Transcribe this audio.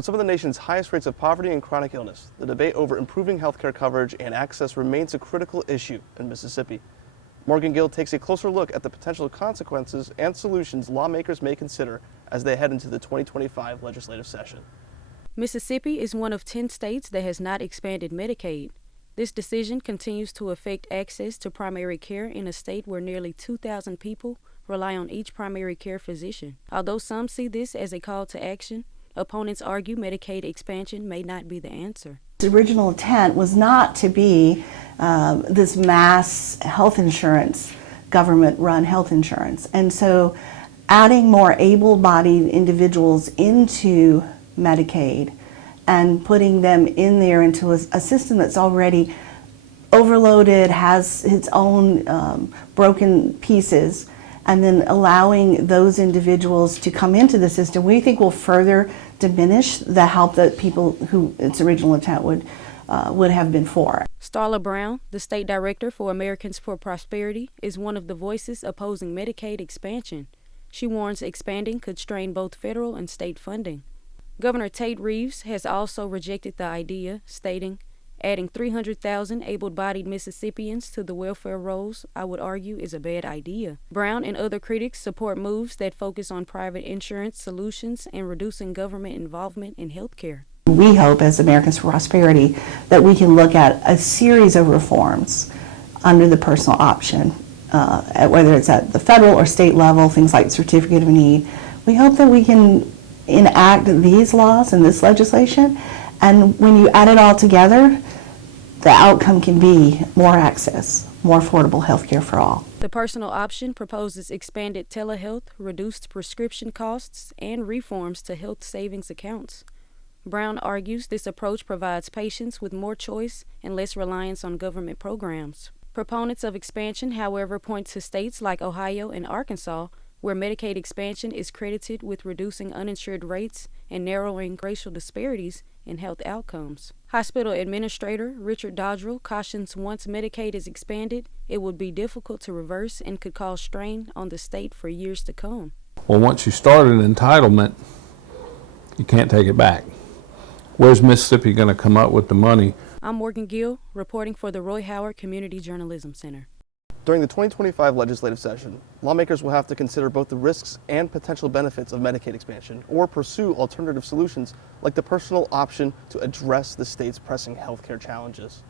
With some of the nation's highest rates of poverty and chronic illness, the debate over improving healthcare coverage and access remains a critical issue in Mississippi. Morgan Gill takes a closer look at the potential consequences and solutions lawmakers may consider as they head into the 2025 legislative session. Mississippi is one of 10 states that has not expanded Medicaid. This decision continues to affect access to primary care in a state where nearly 2,000 people rely on each primary care physician. Although some see this as a call to action, opponents argue Medicaid expansion may not be the answer. The original intent was not to be this mass health insurance, government-run health insurance. And so adding more able-bodied individuals into Medicaid and putting them in there into a system that's already overloaded, has its own broken pieces, and then allowing those individuals to come into the system, we think will further diminish the help that people who its original intent would have been for. Starla Brown, the state director for Americans for Prosperity, is one of the voices opposing Medicaid expansion. She warns expanding could strain both federal and state funding. Governor Tate Reeves has also rejected the idea, stating, "Adding 300,000 able-bodied Mississippians to the welfare rolls, I would argue, is a bad idea." Brown and other critics support moves that focus on private insurance solutions and reducing government involvement in health care. We hope, as Americans for Prosperity, that we can look at a series of reforms under the personal option, whether it's at the federal or state level, things like certificate of need. We hope that we can enact these laws and this legislation, and when you add it all together, the outcome can be more access, more affordable health care for all. The personal option proposes expanded telehealth, reduced prescription costs, and reforms to health savings accounts. Brown argues this approach provides patients with more choice and less reliance on government programs. Proponents of expansion, however, point to states like Ohio and Arkansas, where Medicaid expansion is credited with reducing uninsured rates and narrowing racial disparities in health outcomes. Hospital Administrator Richard Dodrell cautions once Medicaid is expanded, it would be difficult to reverse and could cause strain on the state for years to come. Well, once you start an entitlement, you can't take it back. Where's Mississippi going to come up with the money? I'm Morgan Gill, reporting for the Roy Howard Community Journalism Center. During the 2025 legislative session, lawmakers will have to consider both the risks and potential benefits of Medicaid expansion or pursue alternative solutions like the personal option to address the state's pressing healthcare challenges.